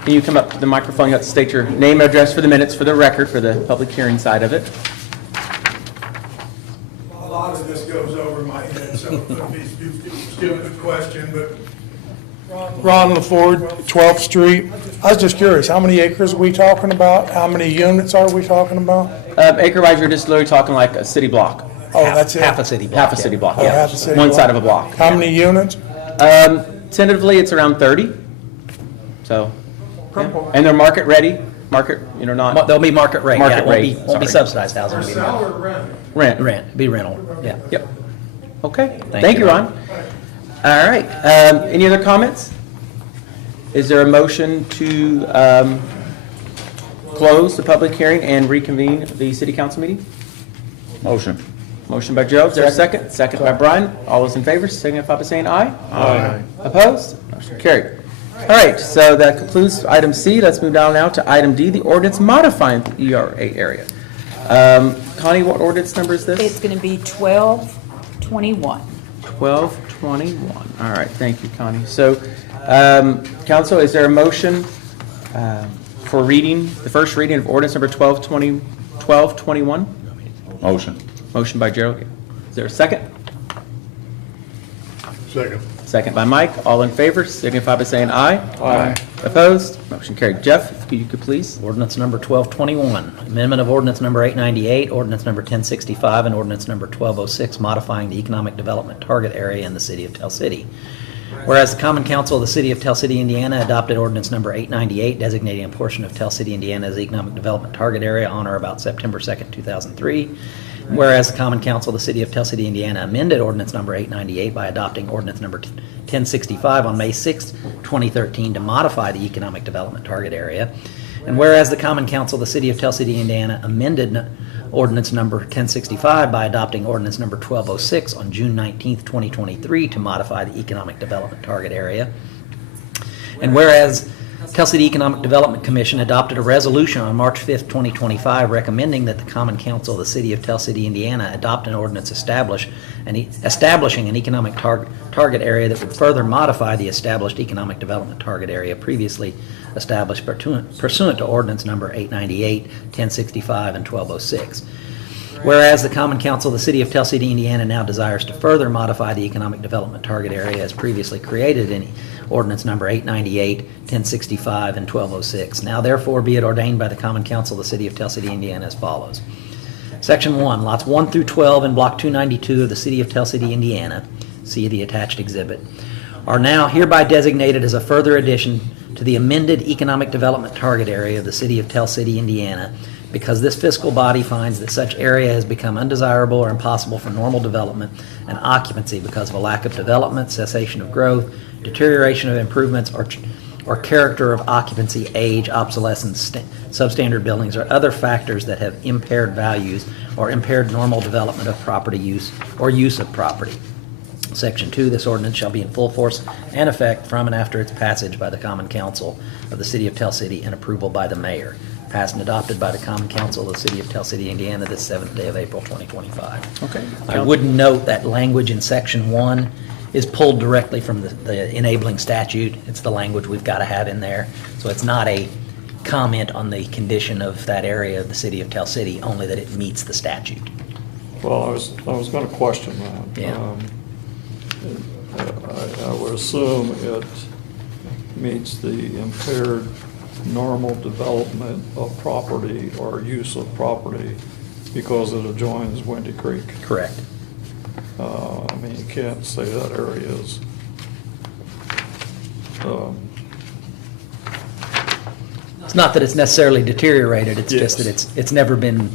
can you come up to the microphone? You have to state your name and address for the minutes, for the record, for the public hearing side of it. A lot of this goes over my head, so it's a stupid question, but Ron LaFord, 12th Street. I was just curious, how many acres are we talking about? How many units are we talking about? Acre-wise, you're just literally talking like a city block. Oh, that's it? Half a city block. Half a city block, Oh, yeah. half a city One block. side of a block. How many units? Tentatively, it's around 30. So, yeah. And they're market ready, not They'll be market rate. Market Yeah, it won't rate, be- Won't be sorry. subsidized housing. It'll be Sell or rent? rent. be rental, yeah. Yep. Okay, Thank thank you, you, Ron. All right, any other comments? Is there a motion to close the public hearing and reconvene the city council meeting? Motion. Motion by Gerald, is there a second? Second by Brian. All those in favor, signify by saying aye. Aye. Opposed? Motion carried. All right, so that concludes item C. Let's move down now to item D, the ordinance modifying the ERA area. Connie, what ordinance number is this? It's going to be 1221. 1221. All right, thank you, Connie. So, council, is there a motion for reading, the first reading of ordinance number 1221? Motion. Motion by Gerald. Is there a second? Second. Second by Mike. All in favor, signify by saying aye. Aye. Opposed? Motion carried. Jeff, if you could please. Ordinance number 1221, amendment of ordinance number 898, ordinance number 1065, and ordinance number 1206, modifying the economic development target area in the city of Tell City. Whereas the Common Council of the City of Tell City, Indiana adopted ordinance number 898, designating a portion of Tell City, Indiana as economic development target area on or about September 2nd, 2003. Whereas the Common Council of the City of Tell City, Indiana amended ordinance number 898 by adopting ordinance number 1065 on May 6, 2013 to modify the economic development target area. And whereas the Common Council of the City of Tell City, Indiana amended ordinance number 1065 by adopting ordinance number 1206 on June 19, 2023 to modify the economic development target area. And whereas Tell City Economic Development Commission adopted a resolution on March 5th, 2025, recommending that the Common Council of the City of Tell City, Indiana adopt an ordinance establishing an economic target area that would further modify the established economic development target area previously established pursuant to ordinance number 898, 1065, and 1206. Whereas the Common Council of the City of Tell City, Indiana now desires to further modify the economic development target area as previously created in ordinance number 898, 1065, and 1206. Now therefore be it ordained by the Common Council of the City of Tell City, Indiana as follows. Section 1, lots 1 through 12 in block 292 of the City of Tell City, Indiana, see the attached exhibit, are now hereby designated as a further addition to the amended economic development target area of the City of Tell City, Indiana, because this fiscal body finds that such area has become undesirable or impossible for normal development and occupancy because of a lack of development, cessation of growth, deterioration of improvements or character of occupancy, age, obsolescence, substandard buildings, or other factors that have impaired values or impaired normal development of property use or use of property. Section 2, this ordinance shall be in full force and effect from and after its passage by the Common Council of the City of Tell City and approval by the mayor. Passed and adopted by the Common Council of the City of Tell City, Indiana, this 7th day of April, 2025. Okay. I would note that language in Section 1 is pulled directly from the enabling statute. It's the language we've got to have in there. So it's not a comment on the condition of that area of the City of Tell City, only that it meets the statute. Well, I was going to question that. Yeah. I would assume it meets the impaired normal development of property or use of property because it adjoins Windy Creek. Correct. I mean, you can't say that area is, It's not that it's necessarily deteriorated, it's just that Yes. it's never been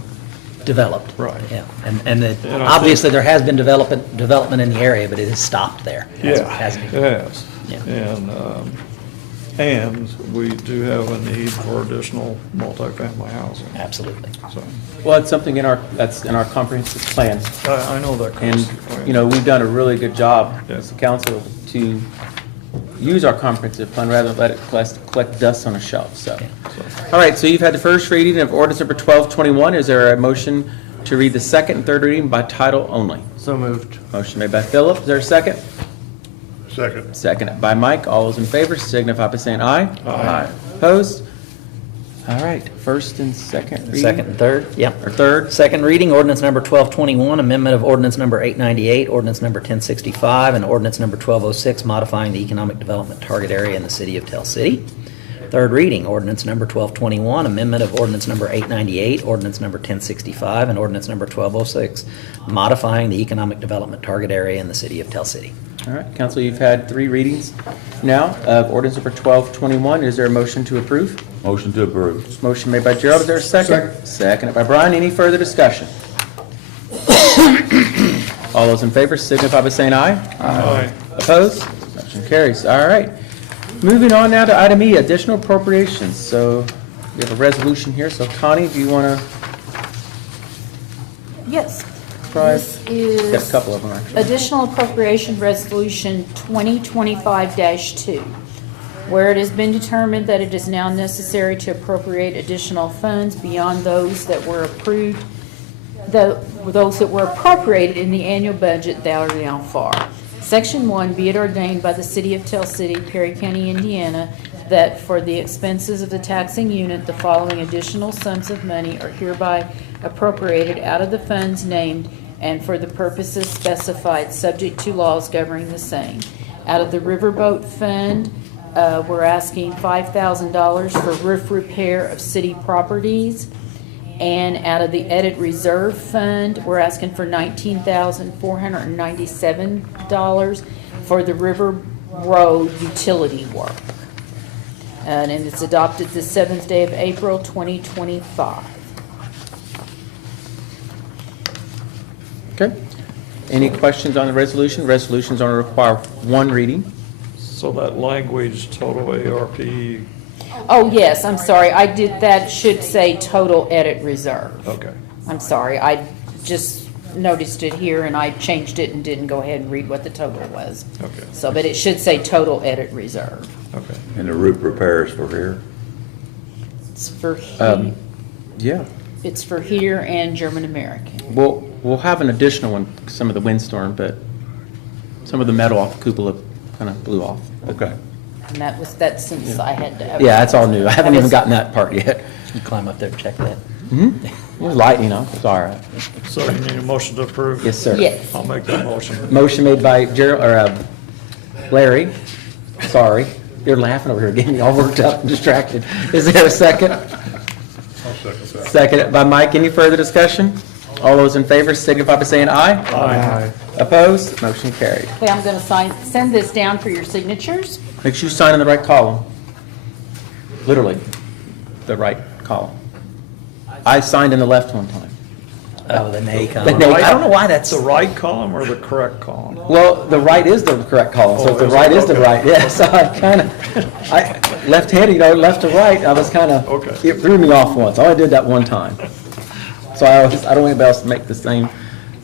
developed. Right. Yeah, and that And I obviously think- there has been development in the area, but it has stopped there. yeah, Hasn't it it? has. Yeah. And we do have a need for additional multifamily housing. Absolutely. So, Well, it's something that's in our comprehensive plan. I know that. And, Chris. you know, we've done a really good job Yeah. as a council to use our comprehensive plan rather than let it collect dust on a shelf, so. All right, so you've had the first reading of ordinance number 1221. Is there a motion to read the second and third reading by title only? So moved. Motion made by Philip. Is there a second? Second. Second by Mike. All those in favor signify by saying aye. Aye. Opposed? All right, first and second reading. Second and third, yep. Or third? Second reading, ordinance number 1221, amendment of ordinance number 898, ordinance number 1065, and ordinance number 1206, modifying the economic development target area in the city of Tell City. Third reading, ordinance number 1221, amendment of ordinance number 898, ordinance number 1065, and ordinance number 1206, modifying the economic development target area in the city of Tell City. All right, council, you've had three readings now of ordinance number 1221. Is there a motion to approve? Motion to approve. Motion made by Gerald. Is there a second? Seconded by Brian. Any further discussion? All those in favor signify by saying aye. Aye. Opposed? Motion carries. All right. Moving on now to item E, additional appropriations. So we have a resolution here. So Connie, do you want to Yes. try? This is Got a couple of them, actually. Additional Appropriation Resolution 2025-2, where it has been determined that it is now necessary to appropriate additional funds beyond those that were approved, those that were appropriated in the annual budget that are now far. Section 1, be it ordained by the City of Tell City, Perry County, Indiana, that for the expenses of the taxing unit, the following additional sums of money are hereby appropriated out of the funds named and for the purposes specified, subject to laws governing the same. Out of the Riverboat Fund, we're asking $5,000 for roof repair of city properties. And out of the Edit Reserve Fund, we're asking for $19,497 for the River Road utility work. And it's adopted the 7th day of April, 2025. Okay. Any questions on the resolution? Resolutions only require one reading. So that language, total ARP, Oh, yes, I'm sorry, I did, that should say total edit reserve. okay. I'm sorry, I just noticed it here and I changed it and didn't go ahead and read what the total was. Okay. So, but it should say total edit reserve. Okay. And the roof repairs for here? It's for, Yeah. it's for here and German American. We'll have an additional one, some of the windstorm, but some of the metal off the cupola kind of blew off. Okay. And that's since I had to. Yeah, that's all new. I haven't even gotten that part yet. You climb up there and check that. It was lightning off. It's all right. So you need a motion to approve? Yes, sir. Yes. I'll make that motion. Motion made by Gerald, or Larry. Sorry. You're laughing over here, getting me all worked up and distracted. Is there a second? I'll second that. Second by Mike. Any further discussion? All those in favor signify by saying aye. Aye. Opposed? Motion carried. Okay, I'm gonna send this down for your signatures. Make sure you sign in the right column. Literally, the right column. I signed in the left one time. Oh, the nay The column. nay I don't know why That's that's, the right column or the correct column? Well, the right is the correct column, so Oh, if the is right it? is the Okay. right, yeah, so left-handed, left to right, I was kind of, Okay. it threw me off once, I only did that one time. So I don't want anybody else to make the same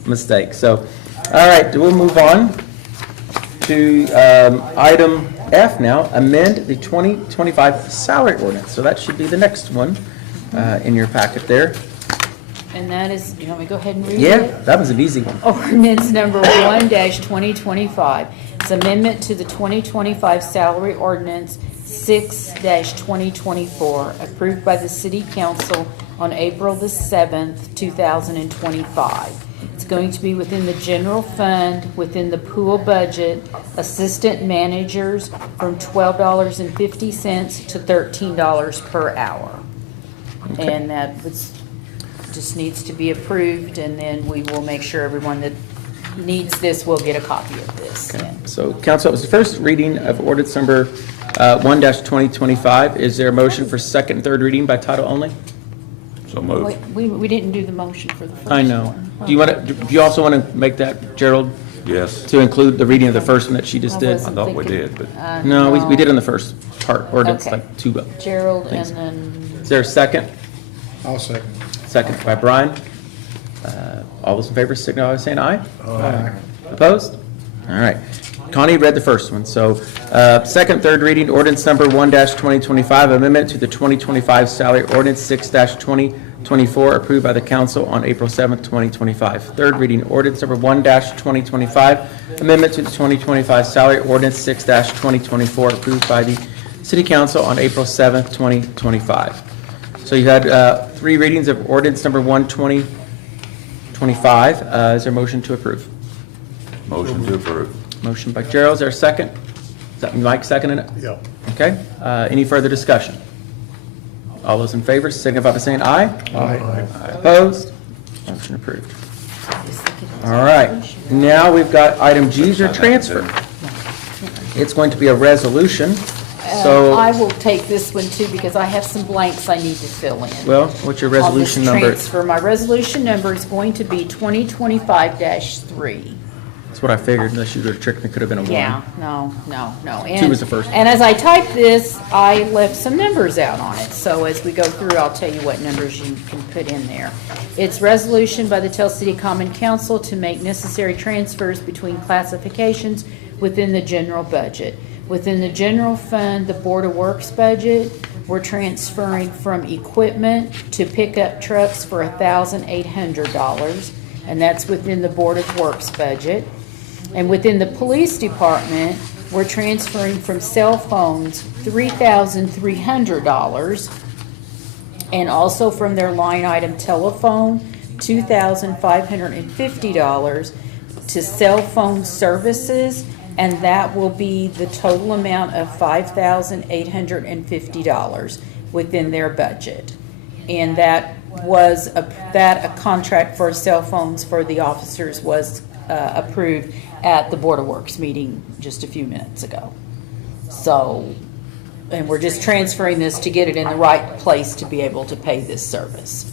mistake, so, all right, we'll move on to item F now, amend the 2025 salary ordinance, so that should be the next one in your packet there. And that is, you want me to go ahead and read it? Yeah, that was an easy one. Ordinance number 1-2025. It's amendment to the 2025 salary ordinance 6-2024, approved by the City Council on April the 7th, 2025. It's going to be within the general fund, within the pool budget, assistant managers from $12.50 to $13 per hour. And that was, just needs to be approved, and then we will make sure everyone that needs this will get a copy of this. So, council, it was the first reading of ordinance number 1-2025. Is there a motion for second and third reading by title only? So Wait, moved. we didn't do the motion for the first I know. one. Do you also want to make that, Gerald, Yes. to include the reading of the first one that she just I did? I wasn't thought we thinking- did, but No, we did in the first part, ordinance, Okay. like two. Gerald, and Thanks. then, Is there a second? I'll second. Second by Brian. All those in favor signify by saying aye. Aye. Opposed? All right. Connie read the first one, so second, third reading, ordinance number 1-2025, amendment to the 2025 salary ordinance 6-2024, approved by the council on April 7th, 2025. Third reading, ordinance number 1-2025, amendment to the 2025 salary ordinance 6-2024, approved by the city council on April 7th, 2025. So you had three readings of ordinance number 1-2025. Is there a motion to approve? motion to approve. Motion by Gerald, is there a second? Is that Mike seconding it? Yeah. Okay, any further discussion? All those in favor signify by saying aye. Aye. Opposed? Motion approved. All right, now we've got item G, is your transfer. It's going to be a resolution, so, I will take this one too, because I have some blanks I need to fill in. well, what's your resolution On this number? transfer, my resolution number is going to be 2025-3. That's what I figured, unless you would have tricked me, could have been a one. Yeah, no. Two was the first one. And as I type this, I left some numbers out on it, so as we go through, I'll tell you what numbers you can put in there. It's resolution by the Tell City Common Council to make necessary transfers between classifications within the general budget. Within the general fund, the Board of Works budget, we're transferring from equipment to pickup trucks for $1,800, and that's within the Board of Works budget. And within the police department, we're transferring from cell phones $3,300, and also from their line item telephone, $2,550 to cell phone services, and that will be the total amount of $5,850 within their budget. And that was, a contract for cell phones for the officers was approved at the Board of Works meeting just a few minutes ago. So, and we're just transferring this to get it in the right place to be able to pay this service.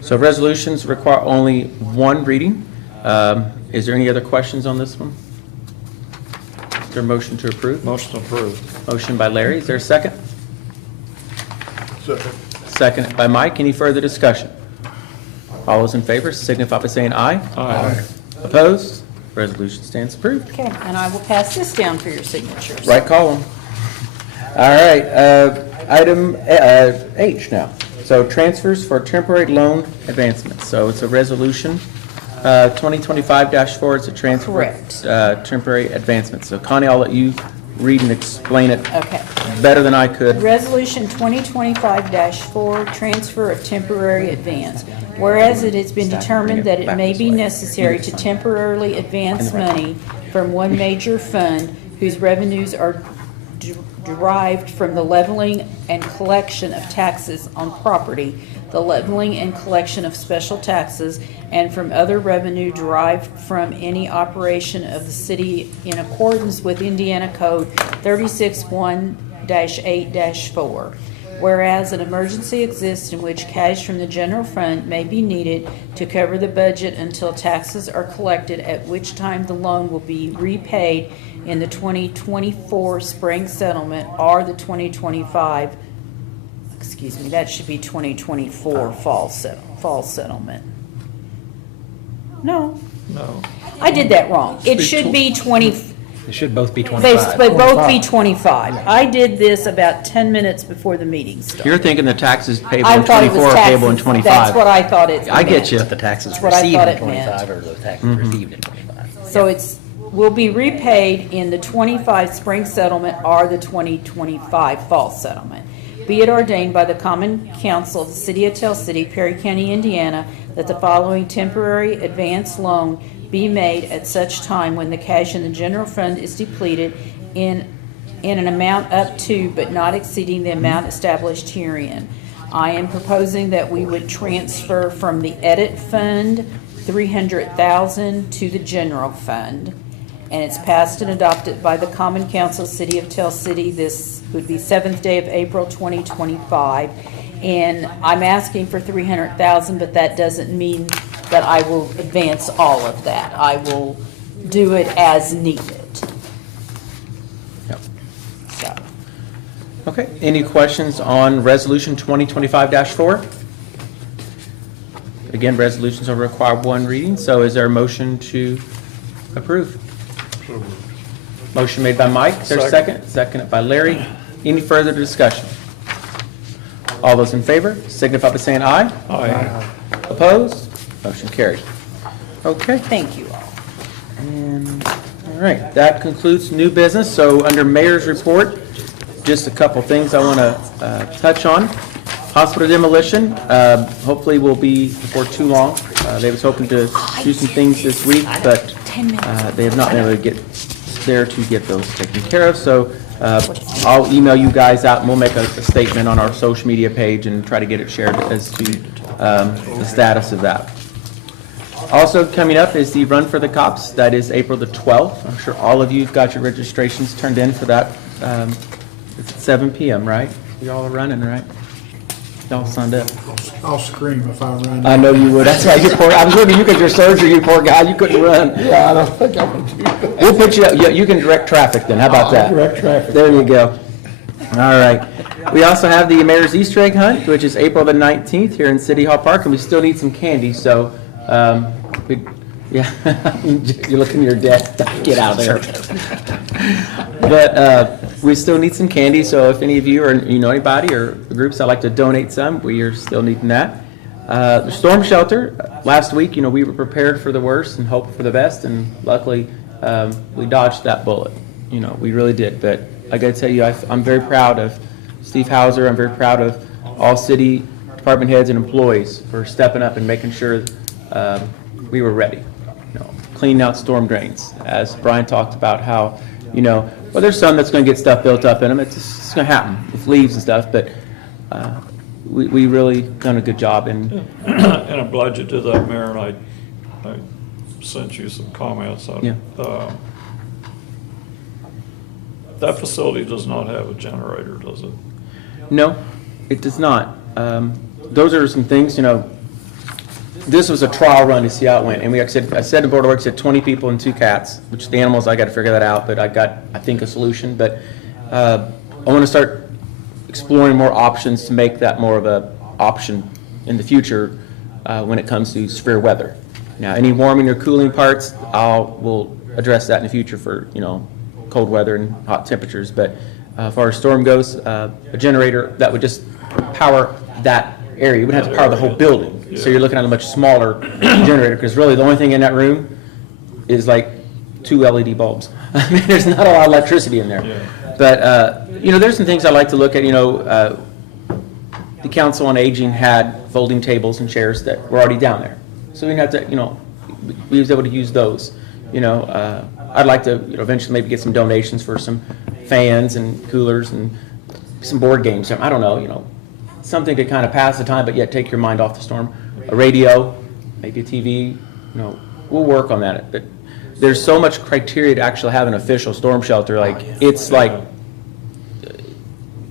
So resolutions require only one reading. Is there any other questions on this one? Is there a motion to approve? Motion approved. Motion by Larry, is there a second? Second. Second by Mike, any further discussion? All those in favor signify by saying aye. Aye. Opposed? Resolution stands approved. Okay, and I will pass this down for your signatures. Right column. All right, item H now. So transfers for temporary loan advancements. So it's a resolution, 2025-4, it's a transfer. Correct. Temporary advancement. So Connie, I'll let you read and explain it Okay. better than I could. Resolution 2025-4, transfer of temporary advance. Whereas it has been determined that it may be necessary to temporarily advance money from one major fund whose revenues are derived from the leveling and collection of taxes on property, the leveling and collection of special taxes, and from other revenue derived from any operation of the city in accordance with Indiana Code 36-1-8-4. whereas an emergency exists in which cash from the general fund may be needed to cover the budget until taxes are collected, at which time the loan will be repaid in the 2024 spring settlement or the 2025, excuse me, that should be 2024 fall settlement. No, No. I did that wrong. It should be 20, They should both be they 25. both be 25. I did this about 10 minutes before the meeting started. You're thinking the taxes payable I in thought it was 24 are payable in taxes. 25. That's what I thought it meant. I get you. But the taxes That's what I received thought in it meant. 25 or the taxes received in 25. So it's, will be repaid in the 25 spring settlement or the 2025 fall settlement. Be it ordained by the Common Council of the City of Tell City, Perry County, Indiana, that the following temporary advance loan be made at such time when the cash in the general fund is depleted in an amount up to but not exceeding the amount established herein. I am proposing that we would transfer from the edit fund $300,000 to the general fund. And it's passed and adopted by the Common Council, City of Tell City. This would be 7th day of April 2025. And I'm asking for $300,000, but that doesn't mean that I will advance all of that. I will do it as needed. Yep. So, Okay, any questions on Resolution 2025-4? Again, resolutions will require one reading, so is there a motion to approve? So moved. Motion made by Mike, is there a second? Seconded by Larry. Any further discussion? All those in favor signify by saying aye. Aye. Opposed? Motion carried. Okay. thank you all. And, all right, that concludes new business. So under mayor's report, just a couple things I want to touch on. Hospital demolition, hopefully will be before too long. They was hoping to do some things this week, but they have not been able to get there to get those taken care of. So I'll email you guys out and we'll make a statement on our social media page and try to get it shared as to the status of that. Also coming up is the Run for the Cops. That is April the 12th. I'm sure all of you have got your registrations turned in for that. It's at 7 p.m., right? You all are running, right? Y'all signed up. I'll scream if I run. I know you would. That's why you poor, I was looking, you got your surgery, you poor guy, you couldn't run. Yeah, I don't think I would do that. We'll put you, you can direct traffic then, how about that? Direct traffic. There you go. All right. We also have the Mayor's Easter egg hunt, which is April the 19th here in City Hall Park, and we still need some candy, so, yeah, you're looking at your desk, get out of there. But we still need some candy, so if any of you or you know anybody or groups that'd like to donate some, we are still needing that. The storm shelter, last week, we were prepared for the worst and hoped for the best, and luckily we dodged that bullet. We really did. But I got to tell you, I'm very proud of Steve Hauser. I'm very proud of all city department heads and employees for stepping up and making sure we were ready. Cleaning out storm drains, as Brian talked about how, well, there's some that's going to get stuff built up in them. It's going to happen with leaves and stuff, but we really done a good job. And And I'm glad you did that, Mayor, and I sent you some comments on it. That facility does not have a generator, does it? no, it does not. Those are some things, this was a trial run to see how it went. And I said to Board of Works, 20 people and 2 cats, which the animals, I got to figure that out, but I got, I think, a solution. But I want to start exploring more options to make that more of a option in the future when it comes to severe weather. Now, any warming or cooling parts, we'll address that in the future for, cold weather and hot temperatures. But as far as storm goes, a generator that would just power that area. You wouldn't have to power the whole building. So you're looking at a much smaller generator, because really the only thing in that room is like 2 LED bulbs. I mean, there's not a lot of electricity in there. But, there's some things I like to look at. The Council on Aging had folding tables and chairs that were already down there. So we didn't have to, we was able to use those. I'd like to eventually maybe get some donations for some fans and coolers and some board games. I don't know, something to kind of pass the time, but yet take your mind off the storm. A radio, maybe a TV, we'll work on that. But there's so much criteria to actually have an official storm shelter. Like, it's like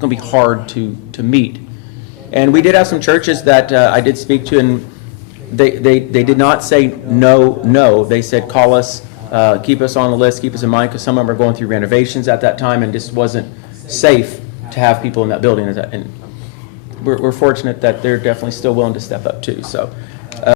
going to be hard to meet. And we did have some churches that I did speak to, and they did not say no. They said, call us, keep us on the list, keep us in mind, because some of them are going through renovations at that time, and just wasn't safe to have people in that building. And we're fortunate that they're definitely still willing to step up too. So